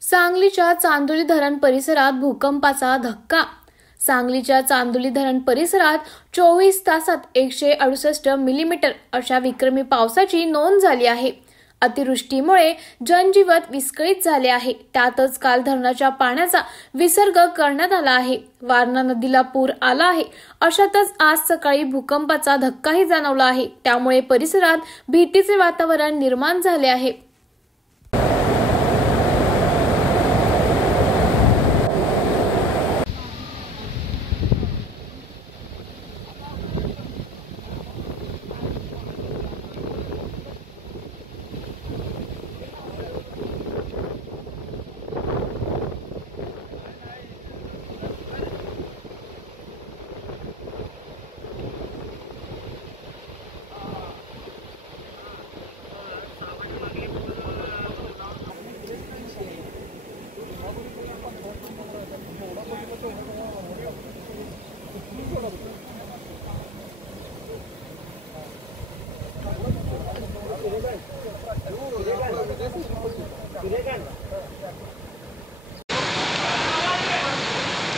सांगलीच्या चांदोली धरण परिसरात भूकंपाचा धक्का। सांगलीच्या चांदोली धरण परिसरात 24 तासात 168 मिलीमीटर अशा विक्रमी पावसाची नोंद झाली आहे। अतिवृष्टीमुळे जनजीवन विस्कळीत झाले आहे। त्यातच काल धरणाच्या पाण्याचा विसर्ग करण्यात आला आहे। वारणा नदीला पूर आला आहे। अशातच आज सकाळी भूकंपाचा धक्काही जाणवला आहे। त्यामुळे परिसरात भीतीचे वातावरण निर्माण झाले आहे।